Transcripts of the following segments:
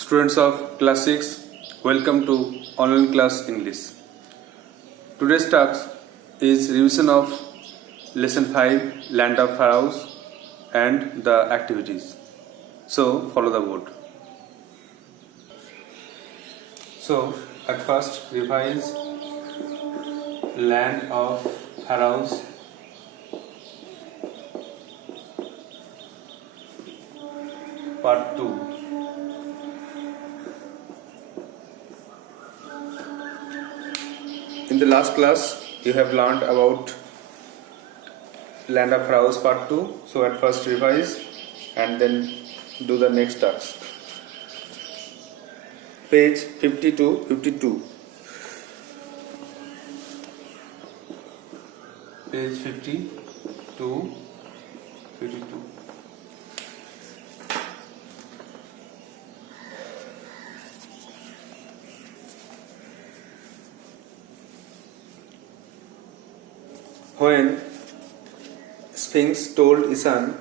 Students of class 6, welcome to online class English. Today's task is revision of lesson 5 Land of Pharaohs and the activities. So follow the board. So at first revise Land of Pharaohs part 2. In the last class, you have learned about Land of Pharaohs part 2. So at first revise and then do the next task. Page 50 to 52. Page 50 to 52. When Sphinx told Isan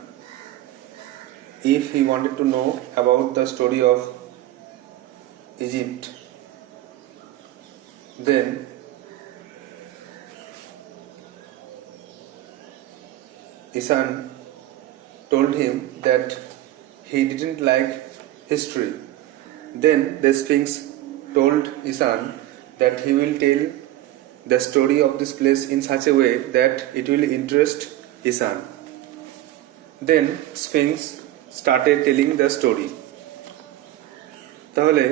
if he wanted to know about the story of Egypt, then Isan told him that he didn't like history. Then the Sphinx told Isan that he will tell the story of this place in such a way that it will interest Isan. Then Sphinx started telling the story. তাহলে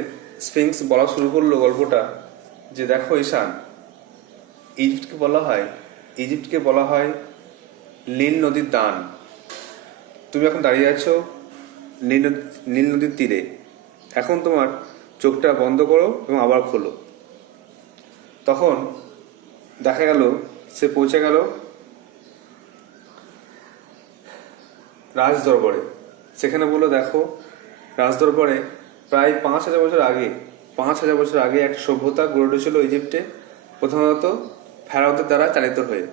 স্ফিংক্স বলা শুরু করলো গল্পটা যে দেখো ঈশান, ইজিপ্টকে বলা হয় নীল নদীর দান। তুমি এখন দাঁড়িয়ে আছো নীল নদীর তীরে। এখন তোমার চোখটা বন্ধ করো এবং আবার খোলো। তখন দেখা গেল সে পৌঁছে গেল রাজদরবারে। সেখানে বললো দেখো, রাজদরবারে প্রায় 5,000 বছর আগে এক সভ্যতা গড়ে উঠেছিল ইজিপ্টে, প্রধানত ফেরাওদের দ্বারা চালিত হয়ে।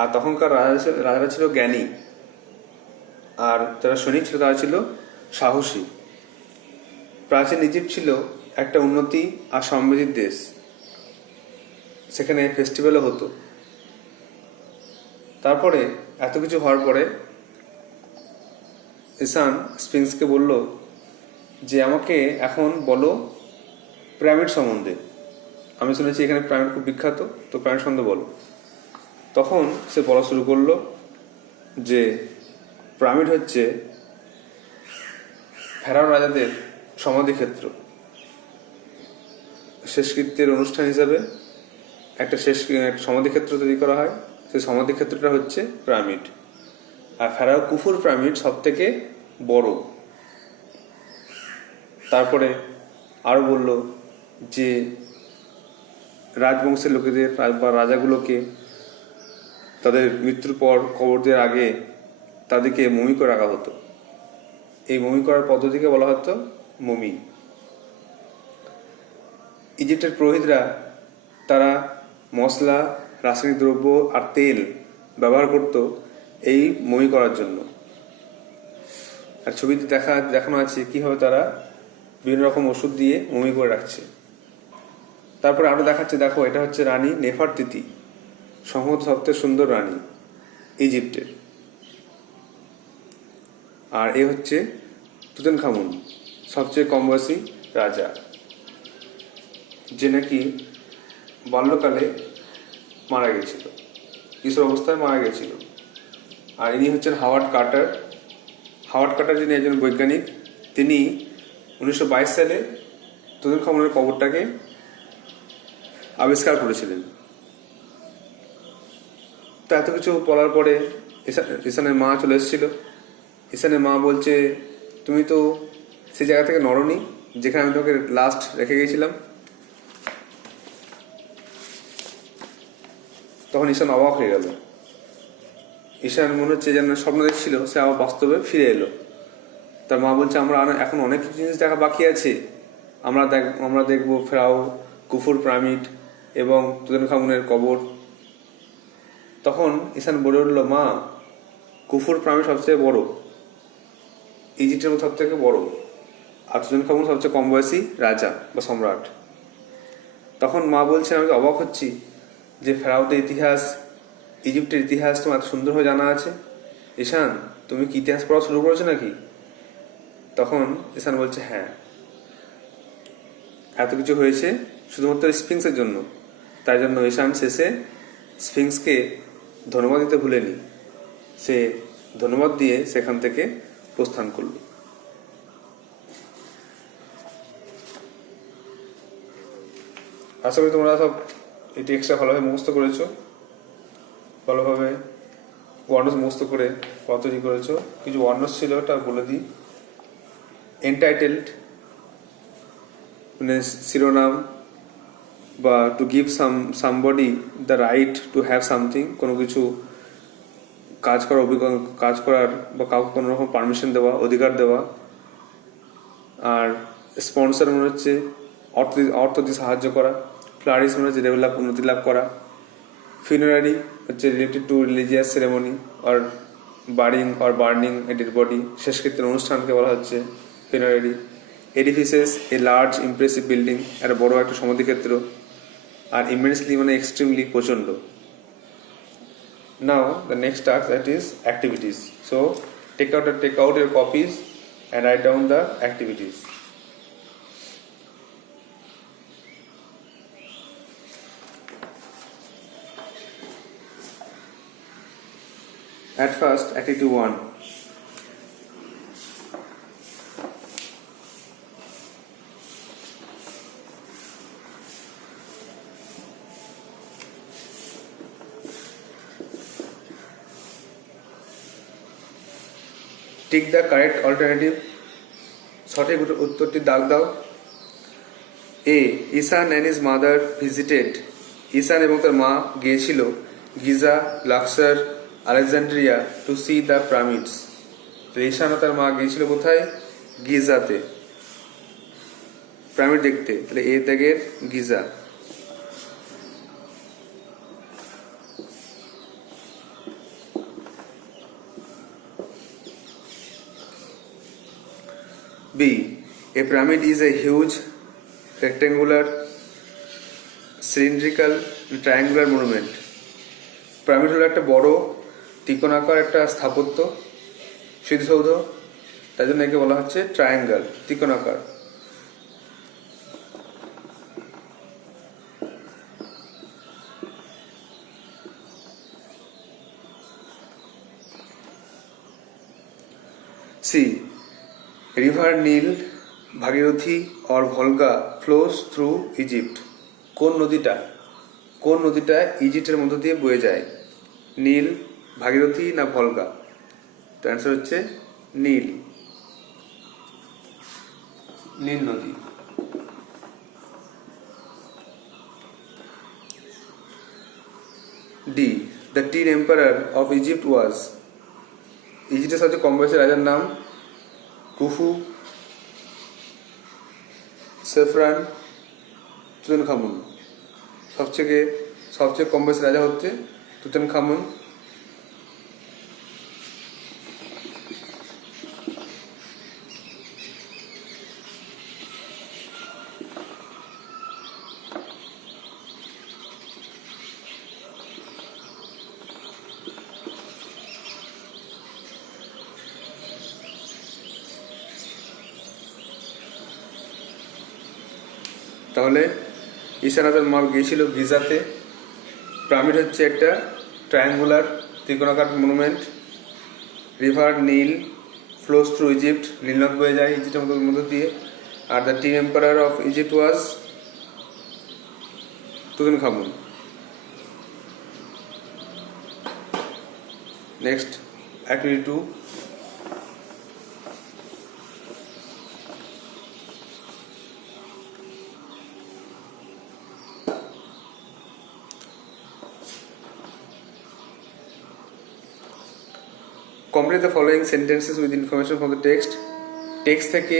আর তখনকার রাজারা ছিল জ্ঞানী, আর যারা সৈনিক ছিল তারা ছিল সাহসী। প্রাচীন ইজিপ্ট ছিল একটা উন্নতি আর সমৃদ্ধির দেশ। সেখানে ফেস্টিভ্যালও হতো। তারপরে এত কিছু হওয়ার পরে ইসান স্প্রিংসকে বলল যে আমাকে এখন বলো পিরামিড সম্বন্ধে। আমি শুনেছি এখানে পিরামিড খুব বিখ্যাত, তো পিরামিড সম্বন্ধে বলো। তখন সে বলা শুরু করলো যে পিরামিড হচ্ছে ফেরাও রাজাদের সমাধিক্ষেত্র। শেষকৃত্যের অনুষ্ঠান হিসাবে একটা সমাধিক্ষেত্র তৈরি করা হয়। সেই সমাধিক্ষেত্রটা হচ্ছে পিরামিড। আর ফেরাও কুফুর পিরামিড সব থেকে বড়। তারপরে আরো বলল যে রাজবংশের লোকেদের বা রাজাগুলোকে তাদের মৃত্যুর পর কবর দেওয়ার আগে তাদেরকে মমি করে রাখা হতো। এই মমি করার পদ্ধতিকে বলা হতো মমি। ইজিপ্টের পুরোহিতরা তারা মশলা, রাসায়নিক দ্রব্য আর তেল ব্যবহার করত এই মমি করার জন্য। আর ছবিতে দেখানো আছে কিভাবে তারা বিভিন্ন রকম ওষুধ দিয়ে মমি করে রাখছে। তারপরে আরো দেখাচ্ছে, দেখো এটা হচ্ছে রানী নেফারতিতি, সম্ভবত সবচেয়ে সুন্দর রানী ইজিপ্টের। আর এ হচ্ছে তুতানখামুন, সবচেয়ে কম বয়সী রাজা, যে নাকি বাল্যকালে মারা গেছিল, কিশোর অবস্থায় মারা গেছিল। আর ইনি হচ্ছেন হাওয়ার্ড কার্টার, যিনি একজন বৈজ্ঞানিক। তিনি 1922 সালে তুতানখামুনের কবরটাকে আবিষ্কার করেছিলেন। তো এত কিছু বলার পরে ঈশানের মা চলে এসেছিল। ঈশানের মা বলছে, তুমি তো সেই জায়গা থেকে নড়নি যেখানে আমি তোমাকে লাস্ট রেখে গেছিলাম। তখন ঈশান অবাক হয়ে গেল। ঈশান মনে হচ্ছে যেন স্বপ্ন দেখছিল, সে আবার বাস্তবে ফিরে এলো। তার মা বলছে, আমরা এখন অনেক কিছু জিনিস দেখা বাকি আছে। আমরা দেখবো ফেরাও কুফুর পিরামিড এবং তুতানখামুনের কবর। তখন ঈশান বলে উঠল, মা, কুফুর পিরামিড সবচেয়ে বড়, ইজিপ্টের মধ্যে সব থেকে বড়। আর তুতানখামুন সবচেয়ে কম বয়সী রাজা বা সম্রাট। তখন মা বলছেন, আমি তো অবাক হচ্ছি যে ফেরাউদের ইতিহাস, ইজিপ্টের ইতিহাস তোমার এত সুন্দরভাবে জানা আছে। ঈশান, তুমি কি ইতিহাস পড়া শুরু করেছো নাকি? তখন ঈশান বলছে, হ্যাঁ, এত কিছু হয়েছে শুধুমাত্র স্ফিংসের জন্য। তাই জন্য ঈশান শেষে স্ফিংসকে ধন্যবাদ দিতে ভুলেনি। সে ধন্যবাদ দিয়ে সেখান থেকে প্রস্থান করল। আশা করি তোমরা সব এই টেক্সটটা ভালোভাবে মুখস্থ করেছো, ভালোভাবে ওয়ার্ডস মুখস্থ করে পড়া তৈরি করেছো। কিছু ওয়ার্ডস ছিল, ওটা বলে দিই। এন্টাইটেলড মানে শিরোনাম, বা to give somebody the right to have something, কোনো কিছু কাজ করার বা কাউকে কোনো রকম পারমিশন দেওয়া, অধিকার দেওয়া। আর স্পন্সর মনে হচ্ছে অর্থ দিয়ে সাহায্য করা। ফ্লারিশ মনে হচ্ছে ডেভেলপ, উন্নতি লাভ করা। ফিউনারারি হচ্ছে related to religious ceremony or burning a dead body, শেষকৃত্যের অনুষ্ঠানকে বলা হচ্ছে funerary. Edifices a large impressive building, একটা বড় একটা সমাধিক্ষেত্র। আর ইমেন্সলি মানে এক্সট্রিমলি, প্রচণ্ড। Now the next task, that is activities. So take out your copies and write down the activities. At first, activity 1. Tick the correct alternative. সঠিক উত্তরটি দাগ দাও। A, Ishan and his mother visited. Ishan এবং তার মা গিয়েছিল Giza, Luxor, Alexandria to see the pyramids. তো ঈশান ও তার মা গিয়েছিল কোথায়? গিজাতে, পিরামিড দেখতে। তাহলে এ দাগের Giza. B. A pyramid is a huge rectangular, cylindrical, triangular monument. Pyramid হলো একটা বড় ত্রিকোণাকার একটা স্থাপত্য, স্মৃতিসৌধ। তাই জন্য একে বলা হচ্ছে ট্রায়াঙ্গেল, ত্রিকোণাকার। C, river Nile, Bhagirathi or Volga flows through Egypt. কোন নদীটা ইজিপ্টের মধ্য দিয়ে বয়ে যায়? নীল, ভাগীরথী না ভলগা? তো অ্যান্সার হচ্ছে নীল নদী। D, the teen emperor of Egypt was. ইজিপ্টের সবচেয়ে কম বয়সী রাজার নাম? কুফু, সেফরান, তুতানখামুন। সবচেয়ে কম বয়সী রাজা হচ্ছে তুতানখামুন। তাহলে ঈশান আজাদ মা গিয়েছিল গিজাতে। পিরামিড হচ্ছে একটা ট্রায়াঙ্গুলার, ত্রিকোণাকার মনুমেন্ট। রিভার নীল ফ্লোস থ্রু ইজিপ্ট, নীল নদ বয়ে যায় ইজিপ্টের মধ্য দিয়ে। Are the teen emperor of Egypt was Tutankhamun. Next, activity 2. Complete the following sentences with information from the text. Text থেকে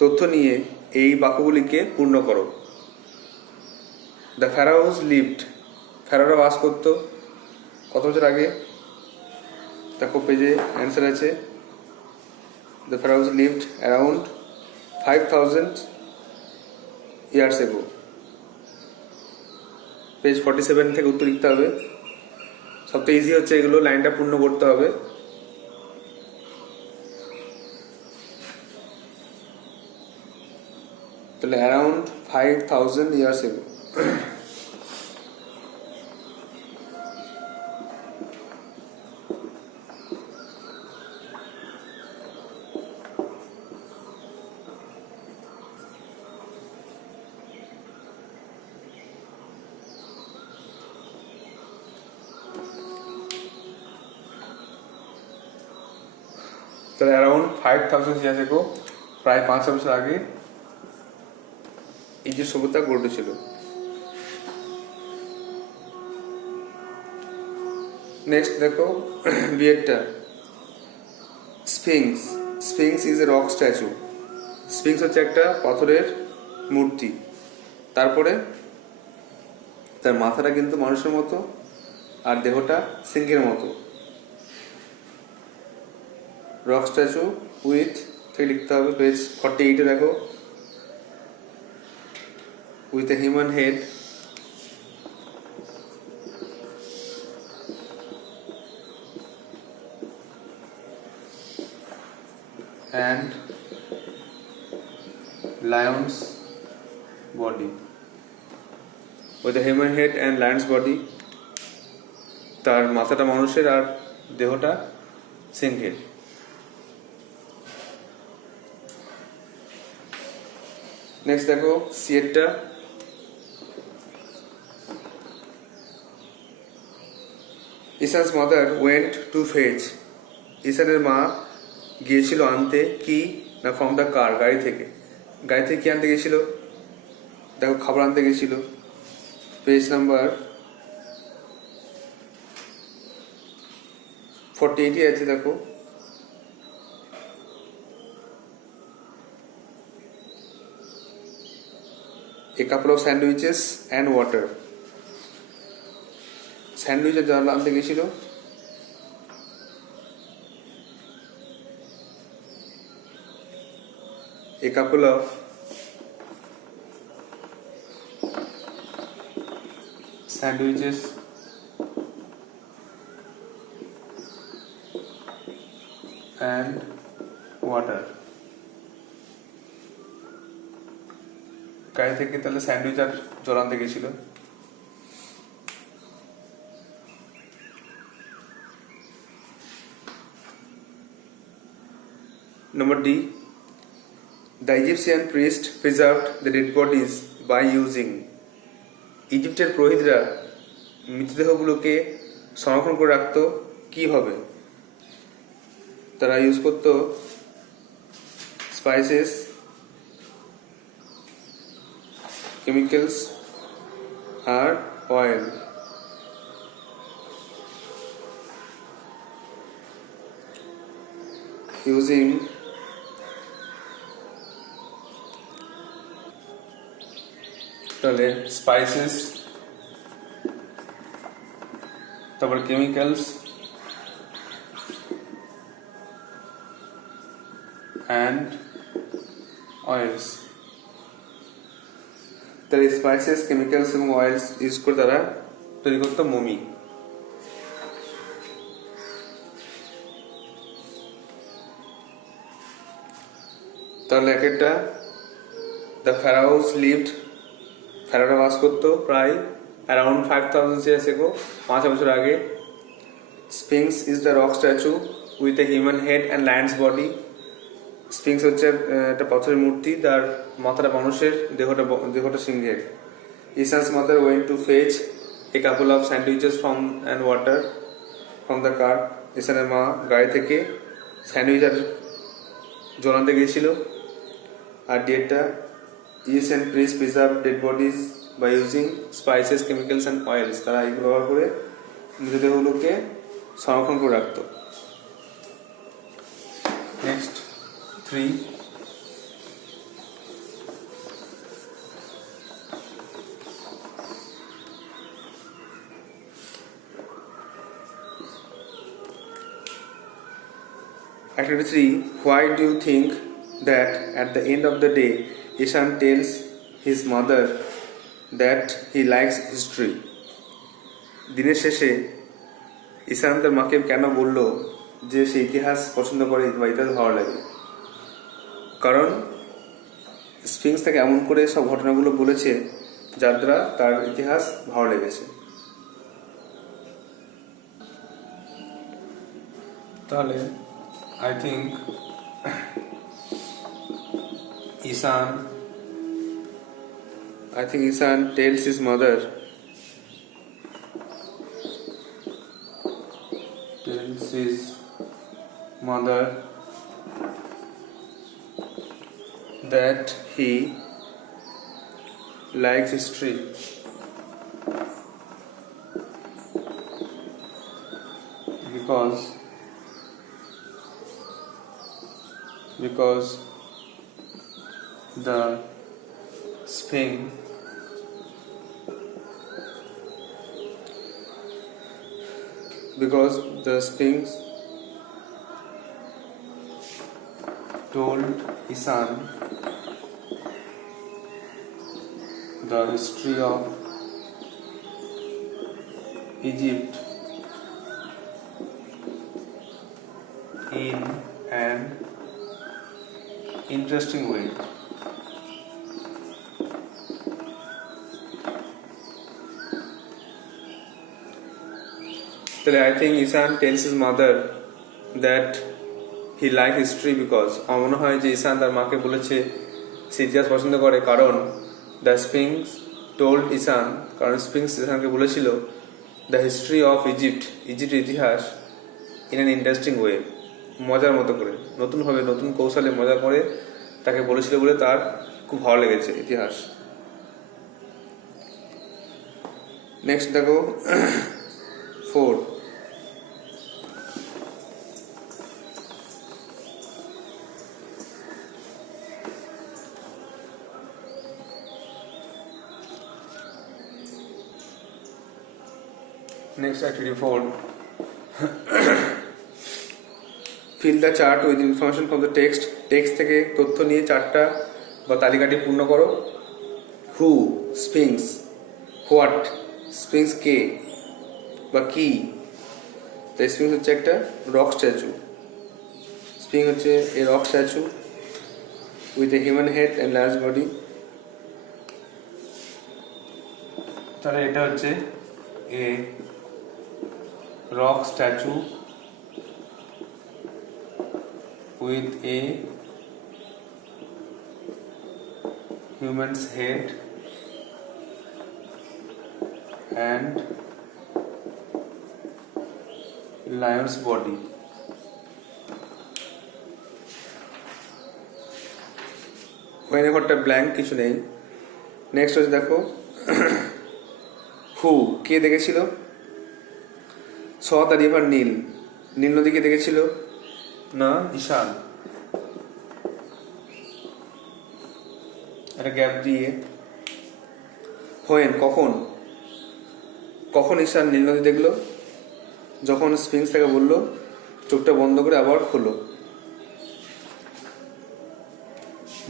তথ্য নিয়ে এই বাক্যগুলিকে পূর্ণ করো। দ্য ফ্যারাওস লিভড, ফ্যারাওরা বাস করত কত বছর আগে? দেখো পেজে অ্যান্সার আছে। The pharaohs lived around 5,000 years ago। Page 47 থেকে উত্তর লিখতে হবে। সবথেকে ইজি হচ্ছে এগুলো, লাইনটা পূর্ণ করতে হবে। তাহলে অ্যারাউন্ড 5,000 years ago। তাহলে অ্যারাউন্ড 5,000 years ago, প্রায় 500 বছর আগে এই যে সভ্যতা গড়ে উঠেছিল। নেক্সট দেখো বিয়েরটা, sphinx. Sphinx is a rock statue. Sphinx হচ্ছে একটা পাথরের মূর্তি। তারপরে তার মাথাটা কিন্তু মানুষের মতো আর দেহটা সিংহের মতো। রক স্ট্যাচু উইথ থেকে লিখতে হবে পেজ 48-এ দেখো, with a human head and lion's body, with a human head and lion's body, তার মাথাটা মানুষের আর দেহটা সিংহের। নেক্সট দেখো সিয়েরটা, ঈশান's mother went to fetch। ঈশানের মা গিয়েছিল আনতে কি না, ফ্রম দ্য কার, গাড়ি থেকে। গাড়ি থেকে কি আনতে গেছিল? দেখো খাবার আনতে গেছিল। পেজ নাম্বার 48-এ আছে দেখো, a couple of sandwiches and water। স্যান্ডউইচের জল আনতে গেছিল। a couple of sandwiches and water। গাড়ি থেকে তাহলে স্যান্ডউইচ আর জল আনতে গেছিল। Number D, the Egyptian priest preserved the dead bodies by using। ইজিপ্টের পুরোহিতরা মৃতদেহগুলোকে সংরক্ষণ করে রাখতো কিভাবে? তারা ইউজ করতো স্পাইসেস, কেমিক্যালস আর অয়েল। using তাহলে স্পাইসেস, তারপরে কেমিক্যালস অ্যান্ড অয়েলস। তাহলে স্পাইসেস, কেমিক্যালস এবং অয়েলস ইউজ করে তারা তৈরি করতো মমি। তাহলে এক একটা, দ্য ফ্যারাওস লিভড, ফ্যারাওরা বাস করতো প্রায় অ্যারাউন্ড 5,000 years ago, 5,000 বছর আগে। স্পিংস is the rock statue with a human head and lions body. স্পিংস হচ্ছে একটা পাথরের মূর্তি, তার মাথাটা মানুষের, দেহটা সিংহের। ঈশান's mother went to fetch a couple of sandwiches and water from the car। ঈশানের মা গাড়ি থেকে স্যান্ডউইচ আর জল আনতে গিয়েছিল। আর ডিয়েটটা, Egyptian priests preserve dead bodies by using spices, chemicals and oils। তারা এগুলো ব্যবহার করে মৃতদেহগুলোকে সংরক্ষণ করে রাখতো। নেক্সট 3, Activity 3, why do you think that at the end of the day, Ishan tells his mother that he likes history. দিনের শেষে ঈশান তার মাকে কেন বলল যে সে ইতিহাস পছন্দ করে বা ইতিহাস ভালো লাগে? কারণ স্ফিংস তাকে এমন করে সব ঘটনাগুলো বলেছে যার দ্বারা তার ইতিহাস ভালো লেগেছে। তাহলে I think Ishan tells his mother that he likes history because the Sphinx told Ishan the history of Egypt in an interesting way. তাহলে I think Ishan tells his mother that he likes history because আমার মনে হয় যে ঈশান তার মাকে বলেছে সে ইতিহাস পছন্দ করে কারণ দ্য স্পিংস টোল্ড ঈশান, কারণ স্পিংস ঈশানকে বলেছিল দ্য হিস্ট্রি অফ ইজিপ্টের ইতিহাস ইন অ্যান ইন্টারেস্টিং ওয়ে, মজার মতো করে, নতুনভাবে নতুন কৌশলে মজা করে তাকে বলেছিল বলে তার খুব ভালো লেগেছে ইতিহাস। নেক্সট দেখো 4, next activity 4. Fill the chart with information from the text. Text থেকে তথ্য নিয়ে চার্টটা বা তালিকাটি পূর্ণ করো। হু স্পিংস, হোয়াট স্পিংস কে বা কি। তো স্পিংস হচ্ছে একটা রক স্ট্যাচু। স্পিংস হচ্ছে এ rock statue with a human head and large body. তাহলে এটা হচ্ছে এ rock statue with a human's head and lion's body. ওখানে ঘরটা ব্ল্যাঙ্ক, কিছু নেই। নেক্সট হচ্ছে দেখো হু কে দেখেছিল, স দ্য রিভার নীল, নীল নদীকে দেখেছিল না ঈশান। একটা গ্যাপ দিয়ে হোয়েন কখন, কখন ঈশান নীল নদী দেখলো, যখন স্পিংস তাকে বললো চোখটা বন্ধ করে আবার খোলো।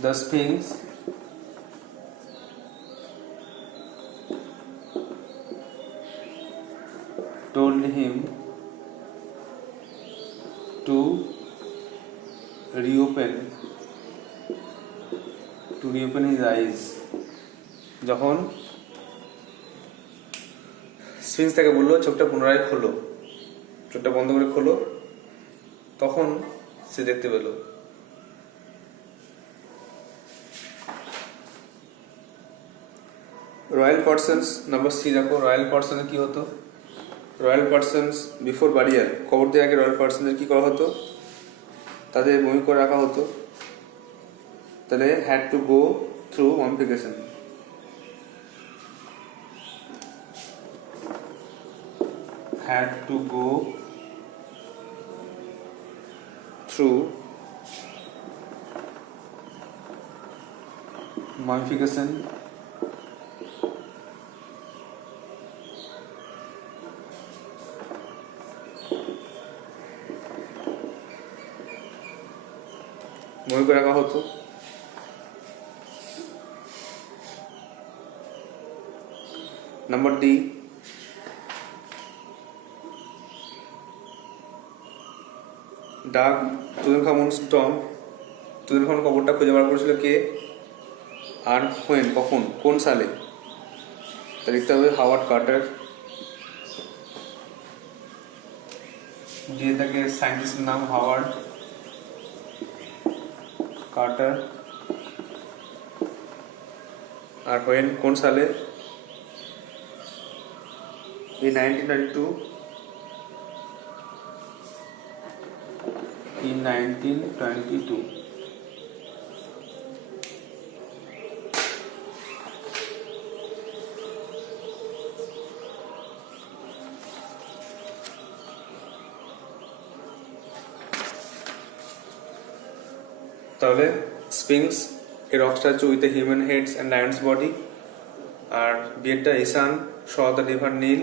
দ্য স্পিংস told him to reopen his eyes. যখন স্পিংস তাকে বললো চোখটা পুনরায় খোলো, চোখটা বন্ধ করে খোলো, তখন সে দেখতে পেল। রয়্যাল পার্সনস নাম্বার 3 দেখো, রয়্যাল পার্সনের কি হতো? রয়্যাল পার্সনস বিফোর বারিয়াল, কবর দেওয়ার আগে রয়্যাল পার্সনদের কি করা হতো? তাদের বমি করে রাখা হতো। তাহলে had to go through mummification. had to go through mummification বই করে রাখা হতো। নাম্বার ডি, ডাক তুতানখামুন টম্ব, তুতানখামুন কবরটা খুঁজে বার করেছিল কে, আর হোয়েন, কখন, কোন সালে? তা লিখতে হবে হাওয়ার্ড কার্টার। দিয়ে থাকে সায়েন্টিস্টের নাম হাওয়ার্ড কার্টার। আর হোয়েন, কোন সালে? in 1922, in 1922। তাহলে sphinx a rock statue with a human heads and lions body. আর বিয়েরটা ইসান শ দ্য রিভার নীল,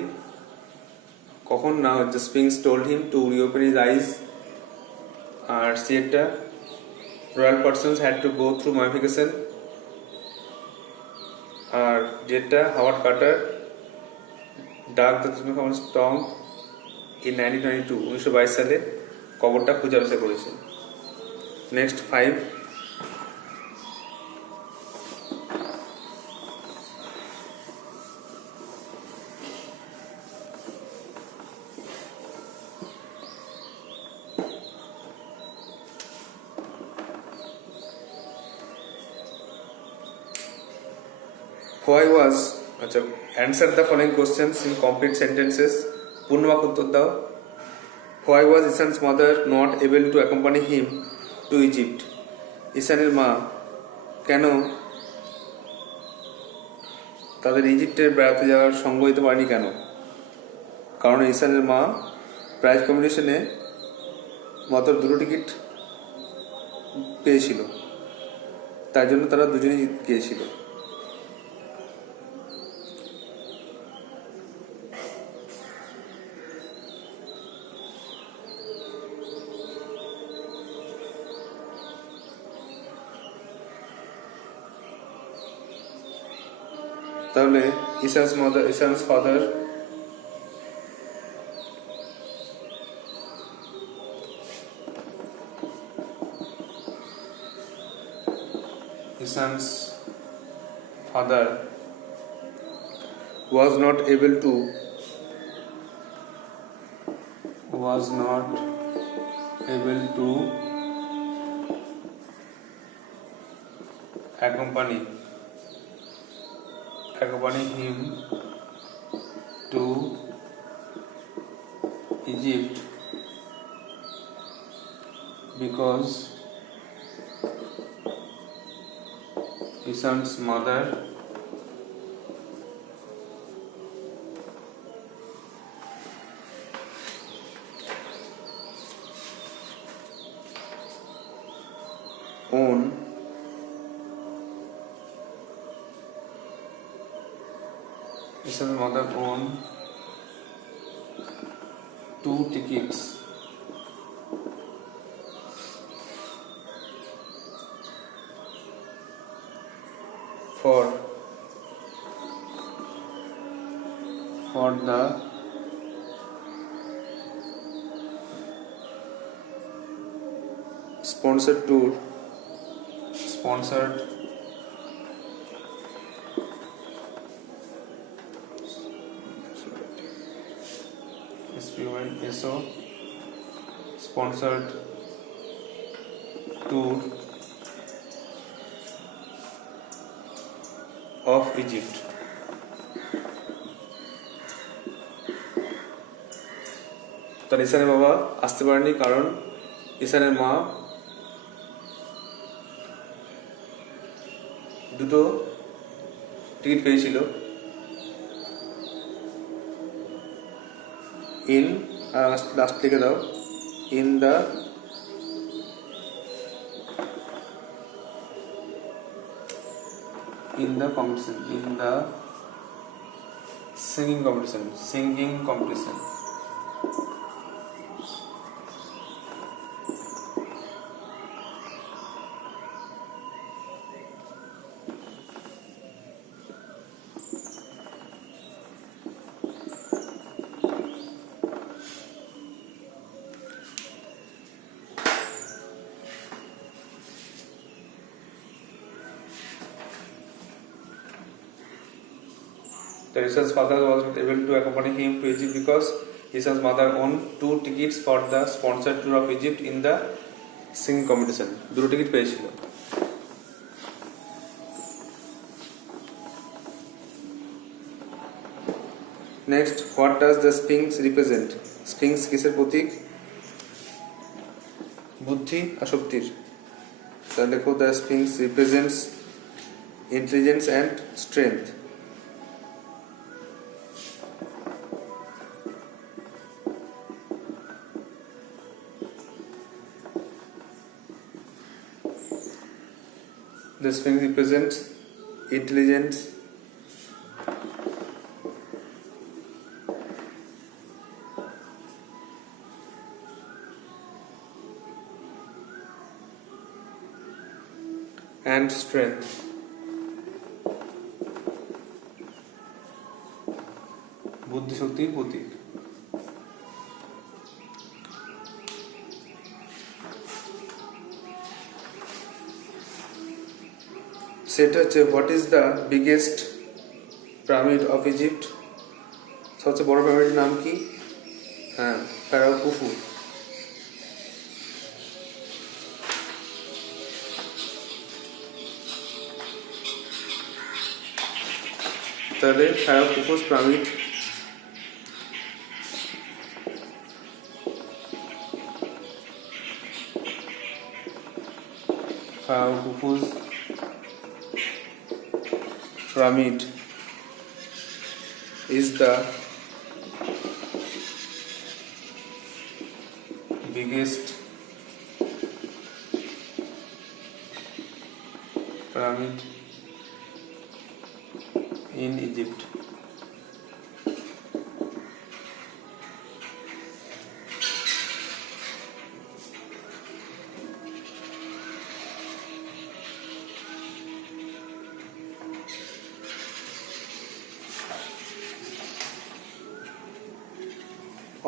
কখন না, the sphinx told him to reopen his eyes. আর সিয়েরটা royal persons had to go through mummification. আর যেটা Howard Carter dug the tomb in 1922, 1922 সালে কবরটা খুঁজে আবিষ্কার করেছে। নেক্সট 5, why was, আচ্ছা, answer the following questions in complete sentences, পূর্ণ বাক্য উত্তর দাও। why was Isan's mother not able to accompany him to Egypt? ইসানের মা কেন তাদের ইজিপ্টের বেড়াতে যাওয়ার সঙ্গ দিতে পারেনি কেন? কারণ ইসানের মা প্রাইজ কম্পিটিশনে মাত্র 2টো টিকিট পেয়েছিল, তাই জন্য তারা দুজনেই গিয়েছিল। তাহলে Ishaan's father was not able to accompany him to Egypt because Isan's mother owned owned 2 tickets for the sponsored tour sponsored tour of Egypt। তার ইসানের বাবা আসতে পারেনি কারণ ইসানের মা 2টো টিকিট পেয়েছিল। ইন লাস্ট লিখে দাও, in the competition, in the singing competition। The Ishan's father was not able to accompany him to Egypt because Ishan's mother owned 2 tickets for the sponsored tour of Egypt in the singing competition. 2 টিকিট পেয়েছিল। Next, what does the Sphinx represent? Sphinx কিসের প্রতীক? বুদ্ধি আর শক্তির। তাহলে দেখো the Sphinx represents intelligence and strength. The Sphinx represents intelligence and strength. বুদ্ধি শক্তির প্রতীক। সেটা হচ্ছে what is the biggest pyramid of Egypt? সবচেয়ে বড় পিরামিডের নাম কি? হ্যাঁ, ফেরাও খুফু। তাহলে ফেরাও খুফু's pyramid pyramid is the biggest pyramid in Egypt.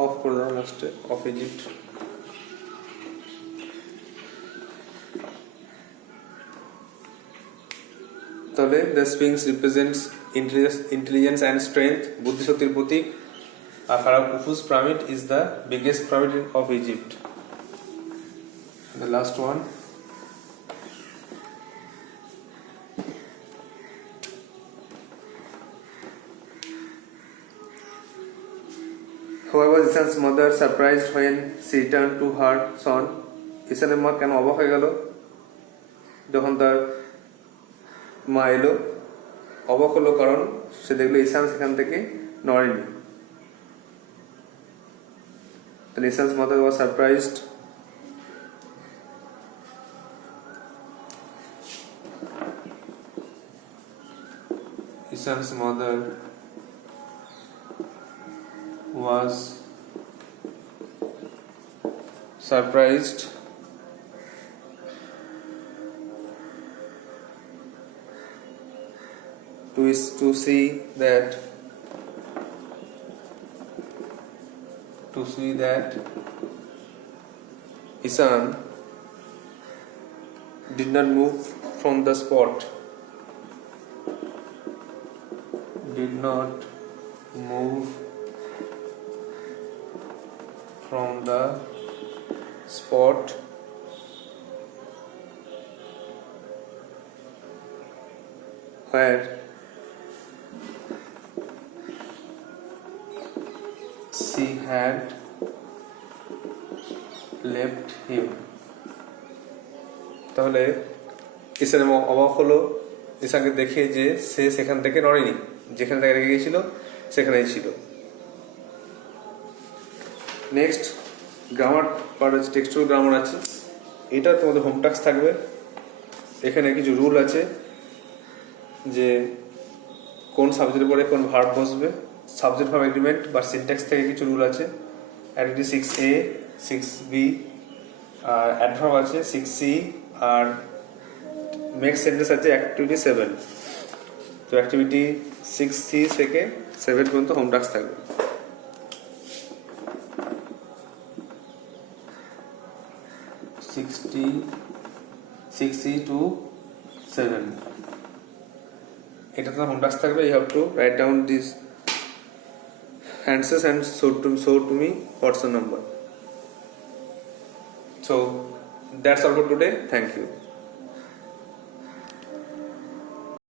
Of Korea of Egypt. তাহলে the Sphinx represents intelligence and strength, বুদ্ধি শক্তির প্রতীক, আর ফারাও খুফু's pyramid is the biggest pyramid of Egypt. The last one. However, Ishan's mother surprised when she returned to her son. ঈশানের মা কেন অবাক হয়ে গেল যখন তার মা এলো? অবাক হলো কারণ সে দেখলো ঈশান সেখান থেকে নড়েনি। তাহলে Ishan's mother was surprised Ishan's mother was surprised to see that Ishan did not move from the spot. Did not move from the spot where she had left him. তাহলে ঈশান অবাক হলো ঈশানকে দেখে যে সে সেখান থেকে নড়েনি, যেখান থেকে রেখে গিয়েছিল সেখানেই ছিল। নেক্সট গ্রামার পার্ট আছে, টেক্সচুয়াল গ্রামার আছে। এটা তোমাদের হোম টাস্ক থাকবে। এখানে কিছু রুল আছে যে কোন সাবজেক্টের পরে কোন ভার্ব বসবে, সাবজেক্ট ভার্ব এগ্রিমেন্ট বা সিনট্যাক্স থেকে কিছু রুল আছে। অ্যাক্টিভিটি 6A 6B আর অ্যাডভার্ব আছে 6C আর মেক সেন্টেন্স আছে অ্যাক্টিভিটি 7। তো অ্যাক্টিভিটি 6C থেকে 7 পর্যন্ত হোম টাস্ক থাকবে। এটা তোমার হোম টাস্ক থাকবে, you have to write down this answers and show to me WhatsApp number. So that's all for today. Thank you.